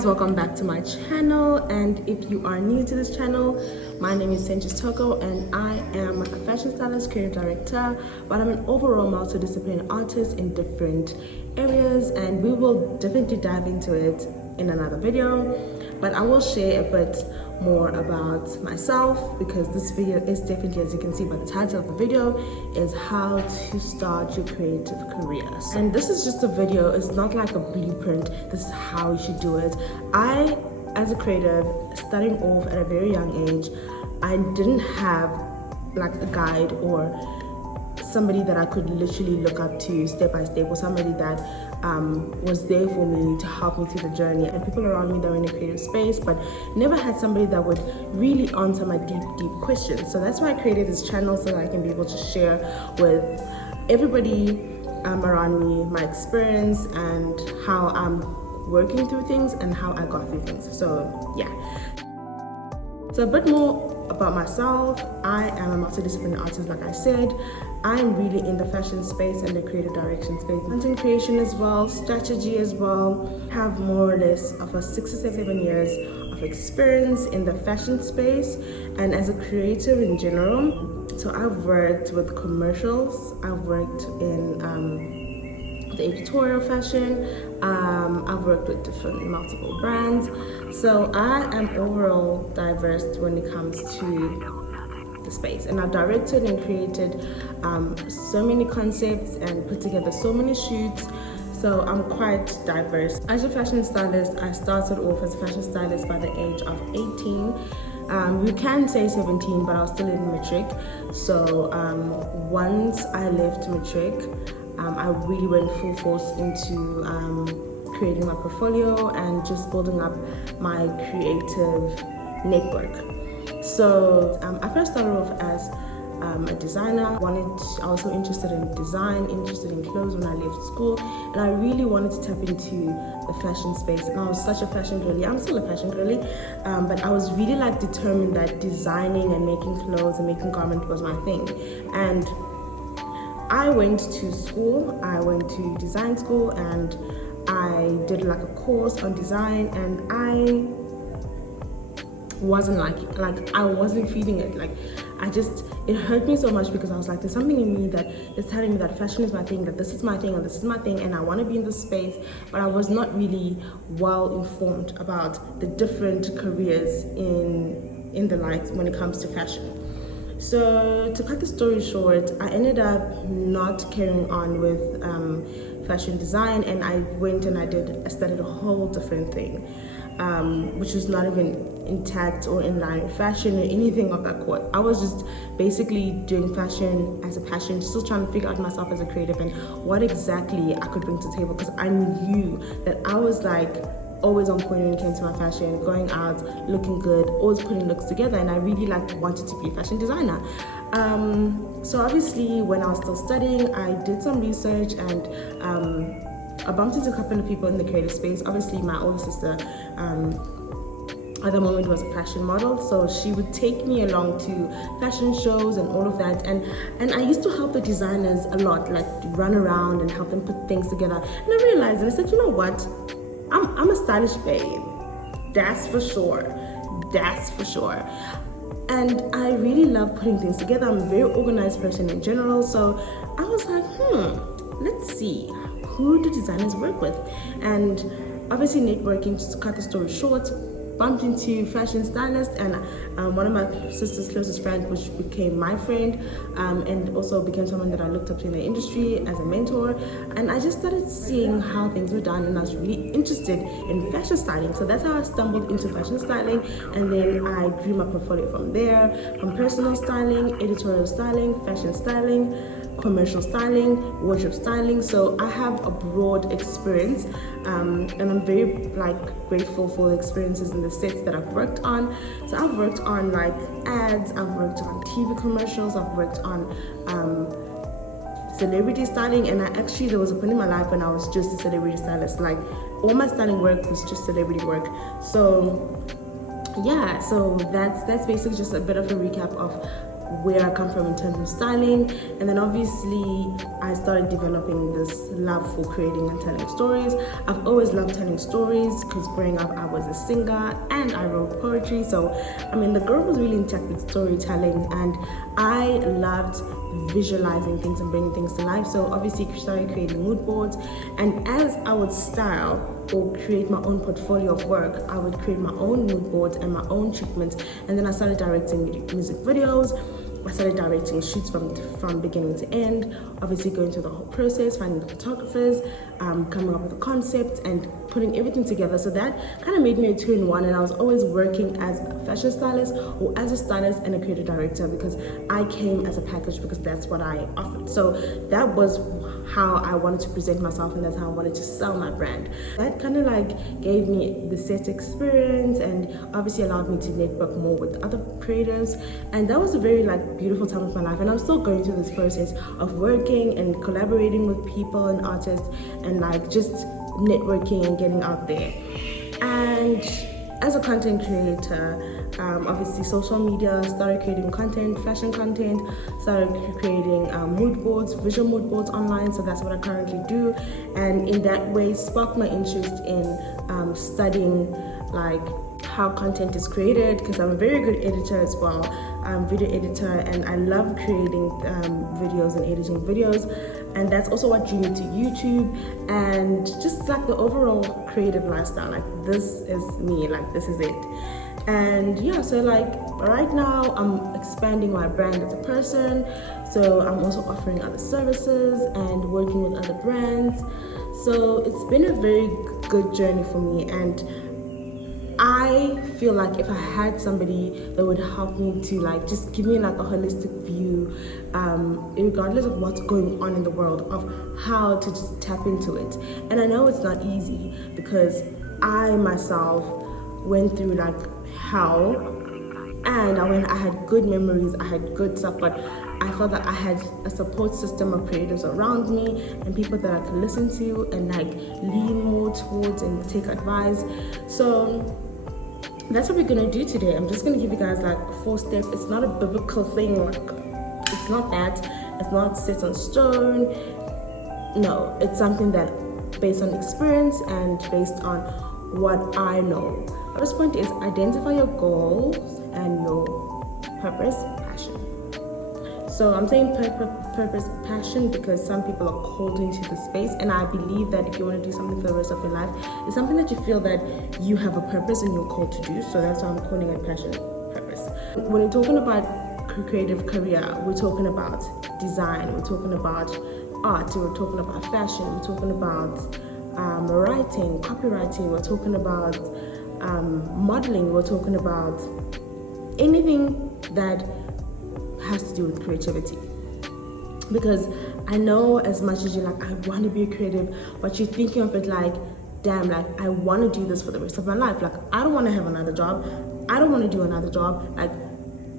guys, welcome back to my channel. And if you are new to this channel, my name is XOXO and I am a fashion stylist, creative director, but I'm an overall multidisciplinary artist in different areas, and we will definitely dive into it in another video. But I will share a bit more about myself, because this video is definitely, as you can see by the title of the video, is how to start your creative career. And this is just a video, it's not like a blueprint, this is how you should do it. I, as a creative, starting off at a very young age, I didn't have like a guide or somebody that I could literally look up to step by step, or somebody that was there for me to help me through the journey. And people around me that were in a creative space, but never had somebody that would really answer my deep questions. So that's why I created this channel, so that I can be able to share with everybody around me my experience and how I'm working through things and how I got through things. So yeah. So a bit more about myself. I am a multidisciplinary artist, like I said. I'm really in the fashion space and the creative direction space. Content creation as well, strategy as well. Have more or less of a 6 or 7 years of experience in the fashion space and as a creative in general. So I've worked with commercials, I've worked in the editorial fashion, I've worked with different multiple brands. So I am overall diverse when it comes to the space, and I've directed and created so many concepts and put together so many shoots. So I'm quite diverse. As a fashion stylist, I started off as a fashion stylist by the age of 18. We can say 17, but I was still in matric. So once I left matric, I really went full force into creating my portfolio and just building up my creative network. So I first started off as a designer. I was also interested in design, interested in clothes when I left school, and I really wanted to tap into the fashion space. And I was such a fashion girly. I'm still a fashion girly, but I was really like determined that designing and making clothes and making garments was my thing. And I went to school. I went to design school and I did like a course on design, and I wasn't like I wasn't feeling it. Like it hurt me so much, because I was like, there's something in me that is telling me that fashion is my thing, that this is my thing and this is my thing, and I want to be in this space, but I was not really well informed about the different careers in the light when it comes to fashion. So to cut the story short, I ended up not carrying on with fashion design, and I went and I studied a whole different thing, which was not even intact or in line with fashion or anything of that court. I was just basically doing fashion as a passion, still trying to figure out myself as a creative and what exactly I could bring to the table, because I knew that I was like always on point when it came to my fashion, going out, looking good, always putting looks together, and I really wanted to be a fashion designer. So obviously when I was still studying, I did some research and I bumped into a couple of people in the creative space. Obviously my older sister at the moment was a fashion model, so she would take me along to fashion shows and all of that, and I used to help the designers a lot, like run around and help them put things together. And I realized, and I said, you know what, I'm a stylish babe, that's for sure, and I really love putting things together. I'm a very organized person in general, so I was like, let's see, who do designers work with? And obviously networking, just to cut the story short, bumped into fashion stylist and one of my sister's closest friends, which became my friend, and also became someone that I looked up to in the industry as a mentor. And I just started seeing how things were done, and I was really interested in fashion styling. So that's how I stumbled into fashion styling, and then I grew my portfolio from there, from personal styling, editorial styling, fashion styling, commercial styling, wardrobe styling. So I have a broad experience, and I'm very grateful for the experiences and the sets that I've worked on. So I've worked on like ads, I've worked on TV commercials, I've worked on celebrity styling, and there was a point in my life when I was just a celebrity stylist. Like all my styling work was just celebrity work. So yeah, so that's basically just a bit of a recap of where I come from in terms of styling. And then obviously I started developing this love for creating and telling stories. I've always loved telling stories because growing up I was a singer and I wrote poetry. So I mean, the girl was really in touch with storytelling, and I loved visualizing things and bringing things to life. So obviously I started creating mood boards, and as I would style or create my own portfolio of work, I would create my own mood boards and my own treatments. And then I started directing music videos. I started directing shoots from beginning to end, obviously going through the whole process, finding the photographers, coming up with a concept and putting everything together. So that kind of made me a two-in-one, and I was always working as a fashion stylist or as a stylist and a creative director, because I came as a package because that's what I offered. So that was how I wanted to present myself, and that's how I wanted to sell my brand. That kind of like gave me the set experience and obviously allowed me to network more with other creatives, and that was a very like beautiful time of my life. And I'm still going through this process of working and collaborating with people and artists and like just networking and getting out there. And as a content creator, obviously social media, started creating content, fashion content, started creating mood boards, visual mood boards online. So that's what I currently do, and in that way sparked my interest in studying like how content is created, because I'm a very good editor as well. I'm a video editor and I love creating videos and editing videos, and that's also what drew me to YouTube and just like the overall creative lifestyle. Like, this is me, like this is it. And yeah, so like right now I'm expanding my brand as a person, so I'm also offering other services and working with other brands. So it's been a very good journey for me, and I feel like if I had somebody that would help me to like just give me like a holistic view, regardless of what's going on in the world, of how to just tap into it. And I know it's not easy because I myself went through like hell, and I had good memories, I had good stuff, but I felt that I had a support system of creatives around me and people that I could listen to and like lean more towards and take advice. So that's what we're gonna do today. I'm just gonna give you guys like a 4-step. It's not a biblical thing, like it's not that, it's not set on stone. No, it's something that based on experience and based on what I know. The first point is identify your goals and your purpose, passion. So I'm saying purpose, passion, because some people are called into the space, and I believe that if you want to do something for the rest of your life, it's something that you feel that you have a purpose and you're called to do. So that's why I'm calling it passion, purpose. When we're talking about creative career, we're talking about design, we're talking about art, we're talking about fashion, we're talking about writing, copywriting, we're talking about modeling, we're talking about anything that has to do with creativity. Because I know as much as you're like, I want to be a creative, but you're thinking of it like, damn, like I want to do this for the rest of my life. Like, I don't want to have another job, I don't want to do another job. Like,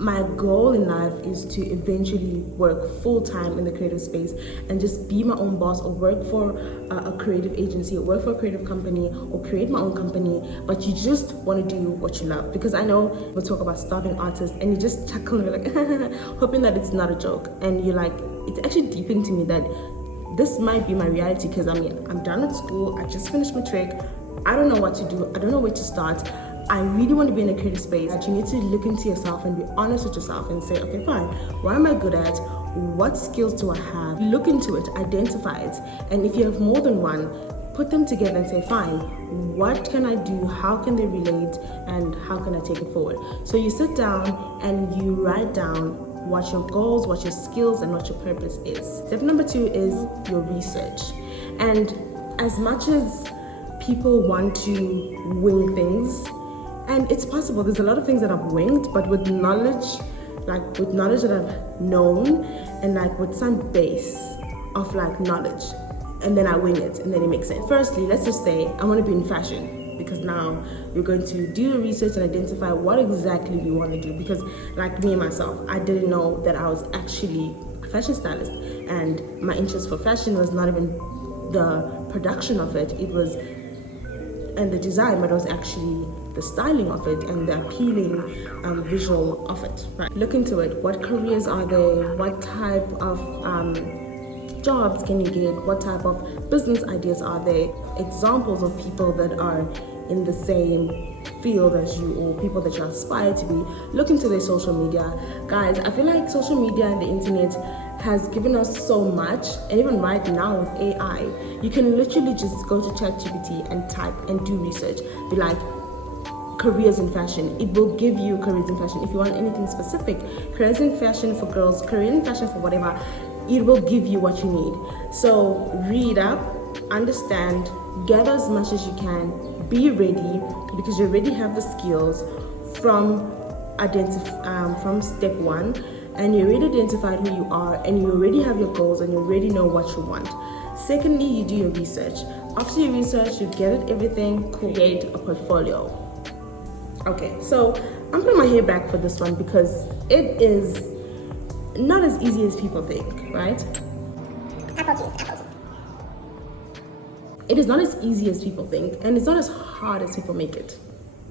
my goal in life is to eventually work full-time in the creative space and just be my own boss, or work for a creative agency, or work for a creative company, or create my own company. But you just want to do what you love. Because I know we'll talk about starving artists and you just chuckle and you're like hoping that it's not a joke, and you're like, it's actually deep into me that this might be my reality. Because I mean, I'm done with school, I just finished my trick, I don't know what to do, I don't know where to start. I really want to be in a creative space. You need to look into yourself and be honest with yourself and say, okay, fine, what am I good at? What skills do I have? Look into it, identify it. And if you have more than one, put them together and say, fine, what can I do? How can they relate? And how can I take it forward? So you sit down and you write down what your goals, what your skills, and what your purpose is. Step number 2 is your research. And as much as people want to wing things, and it's possible, there's a lot of things that I've winged, but with knowledge that I've known, and like with some base of like knowledge, and then I wing it, and then it makes sense. Firstly, let's just say I want to be in fashion, because now you're going to do the research and identify what exactly you want to do. Because like me myself, I didn't know that I was actually a fashion stylist, and my interest for fashion was not even the production of it, it was and the design, but it was actually the styling of it and the appealing visual of it, right? Look into it. What careers are there? What type of jobs can you get? What type of business ideas are there? Examples of people that are in the same field as you, or people that you aspire to be. Look into their social media. Guys, I feel like social media and the internet has given us so much, and even right now with AI, you can literally just go to ChatGPT and type and do research. Be like, careers in fashion. It will give you careers in fashion. If you want anything specific, careers in fashion for girls, career in fashion for whatever, it will give you what you need. So read up, understand, gather as much as you can, be ready, because you already have the skills from step one, and you already identified who you are, and you already have your goals, and you already know what you want. Secondly, you do your research. After your research, you've gathered everything, create a portfolio. Okay, so I'm putting my hair back for this one because it is not as easy as people think, right? Apple juice. It is not as easy as people think, and it's not as hard as people make it.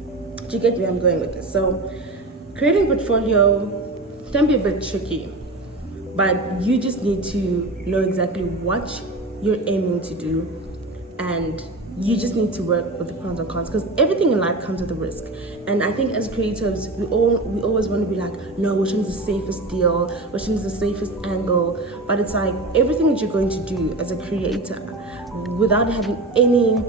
Do you get where I'm going with this? So, creating a portfolio can be a bit tricky, but you just need to know exactly what you're aiming to do, and you just need to work with the pros and cons, because everything in life comes with a risk. And I think as creatives, we always want to be like, no, which one's the safest deal, which one's the safest angle. But it's like everything that you're going to do as a creator, without having any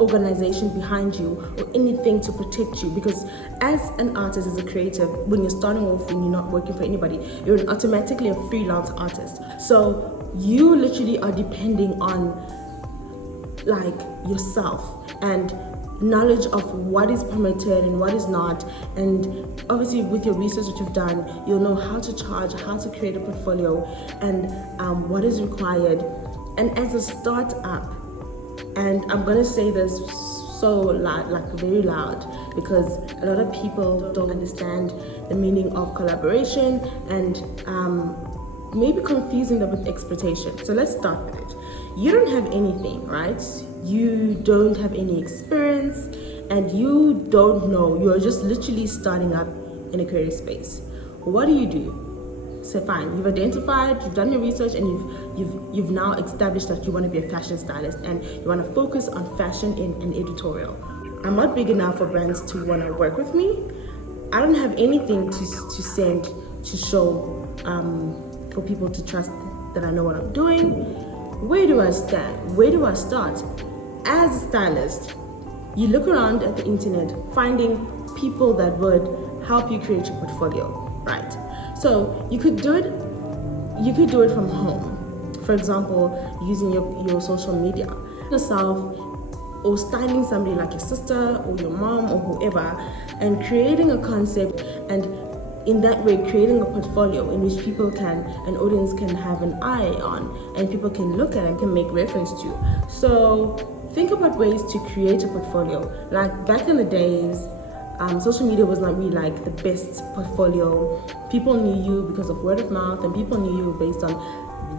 organization behind you or anything to protect you, because as an artist, as a creative, when you're starting off and you're not working for anybody, you're automatically a freelance artist. So you literally are depending on like yourself and knowledge of what is permitted and what is not. And obviously with your research that you've done, you'll know how to charge, how to create a portfolio, and what is required. And as a startup, and I'm gonna say this so loud, like very loud, because a lot of people don't understand the meaning of collaboration, and maybe confusing them with exploitation. So let's start with it. You don't have anything, right? You don't have any experience, and you don't know. You're just literally starting up in a creative space. What do? So fine, you've identified, you've done your research, and you've now established that you want to be a fashion stylist and you want to focus on fashion in an editorial. I'm not big enough for brands to want to work with me. I don't have anything to send to show for people to trust that I know what I'm doing. Where do I stand? Where do I start? As a stylist, you look around at the internet, finding people that would help you create your portfolio, right? So you could do it from home. For example, using your social media yourself, or styling somebody like your sister or your mom or whoever, and creating a concept, and in that way creating a portfolio in which an audience can have an eye on, and people can look at and can make reference to. So think about ways to create a portfolio. Like back in the days, social media was not really like the best portfolio. People knew you because of word of mouth, and people knew you based on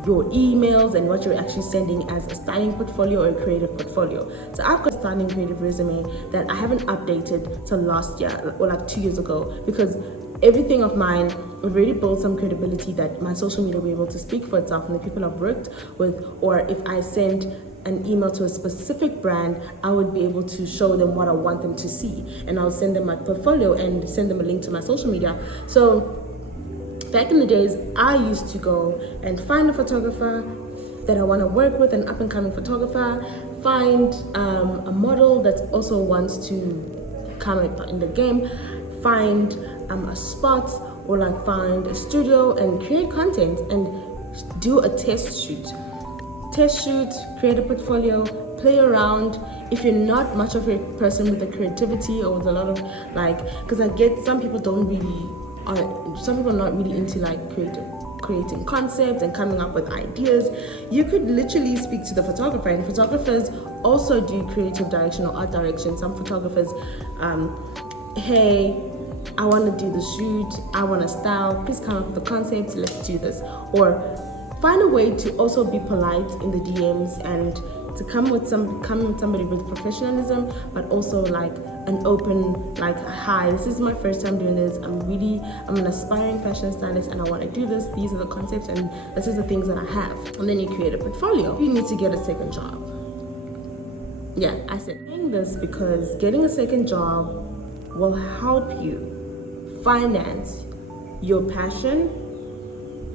your emails and what you're actually sending as a styling portfolio or a creative portfolio. So I've got a styling creative resume that I haven't updated till last year or like 2 years ago, because everything of mine already built some credibility that my social media will be able to speak for itself, and the people I've worked with, or if I send an email to a specific brand, I would be able to show them what I want them to see, and I'll send them my portfolio and send them a link to my social media. So back in the days, I used to go and find a photographer that I want to work with, an up-and-coming photographer, find a model that also wants to come in the game, find a spot, or like find a studio and create content and do a test shoot, create a portfolio, play around. If you're not much of a person with the creativity or with a lot of because I get some people are not really into like creating concepts and coming up with ideas, you could literally speak to the photographer. And photographers also do creative direction or art direction. Some photographers, hey, I want to do the shoot, I want to style, please come up with the concept, let's do this. Or find a way to also be polite in the DMs and to come with somebody with professionalism, but also like an open, like, hi, this is my first time doing this. I'm an aspiring fashion stylist and I want to do this. These are the concepts and this is the things that I have. And then you create a portfolio. You need to get a second job. Yeah, I said saying this because getting a second job will help you finance your passion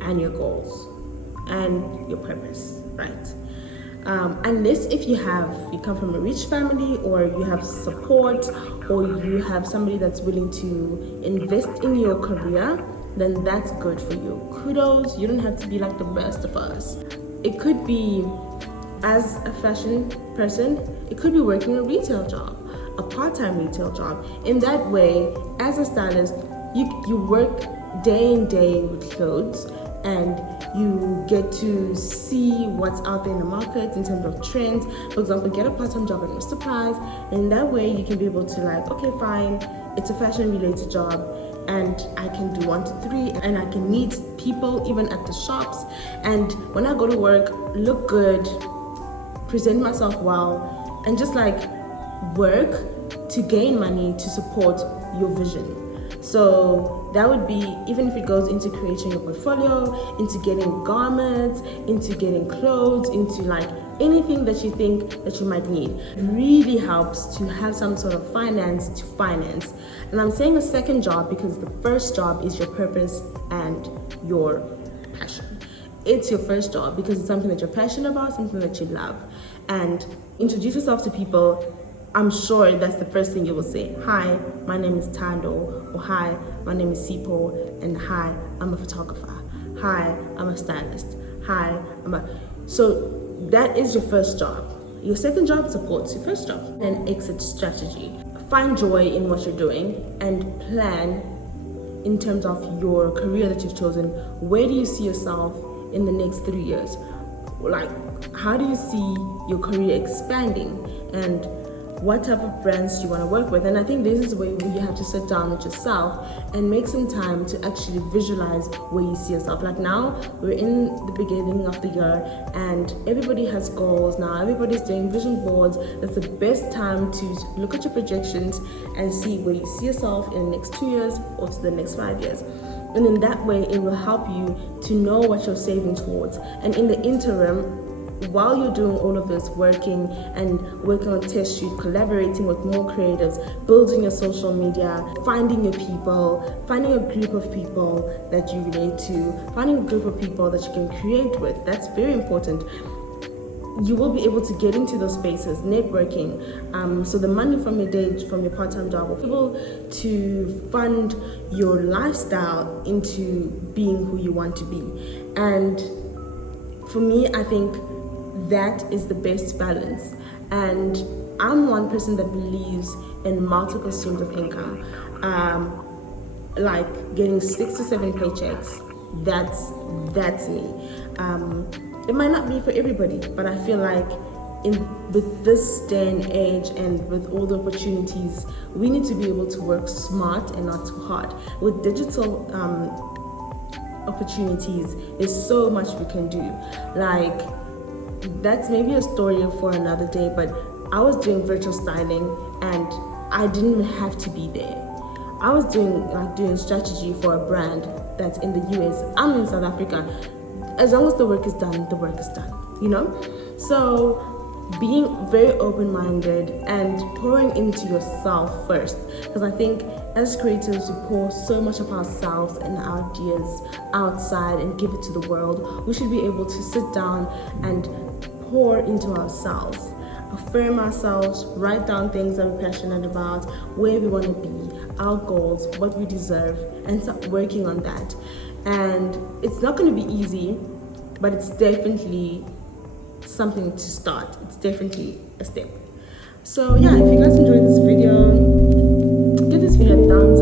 and your goals and your purpose, right? Unless if you come from a rich family, or you have support, or you have somebody that's willing to invest in your career, then that's good for you. Kudos, you don't have to be like the rest of us. It could be, as a fashion person, it could be working a retail job, a part-time retail job. In that way, as a stylist, you work day in day with clothes, and you get to see what's out there in the market in terms of trends. For example, get a part-time job at Mr. Price, and that way you can be able to like, okay, fine, it's a fashion related job and I can do 1 to 3 and I can meet people even at the shops, and when I go to work, look good, present myself well, and just like work to gain money to support your vision. So that would be, even if it goes into creating your portfolio, into getting garments, into getting clothes, into like anything that you think that you might need. It really helps to have some sort of finance to finance. And I'm saying a second job because the first job is your purpose and your passion. It's your first job because it's something that you're passionate about, something that you love. And introduce yourself to people. I'm sure that's the first thing you will say. Hi, my name is Tando, or hi, my name is Sipo, and hi, I'm a photographer. Hi, I'm a stylist. Hi, So that is your first job. Your second job supports your first job. An exit strategy. Find joy in what you're doing and plan in terms of your career that you've chosen. Where do you see yourself in the next 3 years? Like, how do you see your career expanding? And what type of brands do you want to work with? And I think this is where you have to sit down with yourself and make some time to actually visualize where you see yourself. Like now, we're in the beginning of the year and everybody has goals now. Everybody's doing vision boards. That's the best time to look at your projections and see where you see yourself in the next 2 years or to the next 5 years. And in that way, it will help you to know what you're saving towards. And in the interim, while you're doing all of this, working on test shoot, collaborating with more creatives, building your social media, finding your people, finding a group of people that you relate to, finding a group of people that you can create with. That's very important. You will be able to get into those spaces, networking. So the money from your day, from your part-time job, will be able to fund your lifestyle into being who you want to be. And for me, I think that is the best balance. And I'm one person that believes in multiple streams of income, like getting 6 to 7 paychecks. That's me. It might not be for everybody, but I feel like with this day and age and with all the opportunities, we need to be able to work smart and not too hard. With digital opportunities, there's so much we can do. Like, that's maybe a story for another day, but I was doing virtual styling and I didn't even have to be there. I was doing strategy for a brand that's in the US. I'm in South Africa. As long as the work is done, the work is done, you know? So being very open-minded and pouring into yourself first, because I think as creatives we pour so much of ourselves and our ideas outside and give it to the world. We should be able to sit down and pour into ourselves, affirm ourselves, write down things that we're passionate about, where we want to be, our goals, what we deserve, and start working on that. And it's not going to be easy, but it's definitely something to start. It's definitely a step. So yeah, if you guys enjoyed this video, give this video a thumbs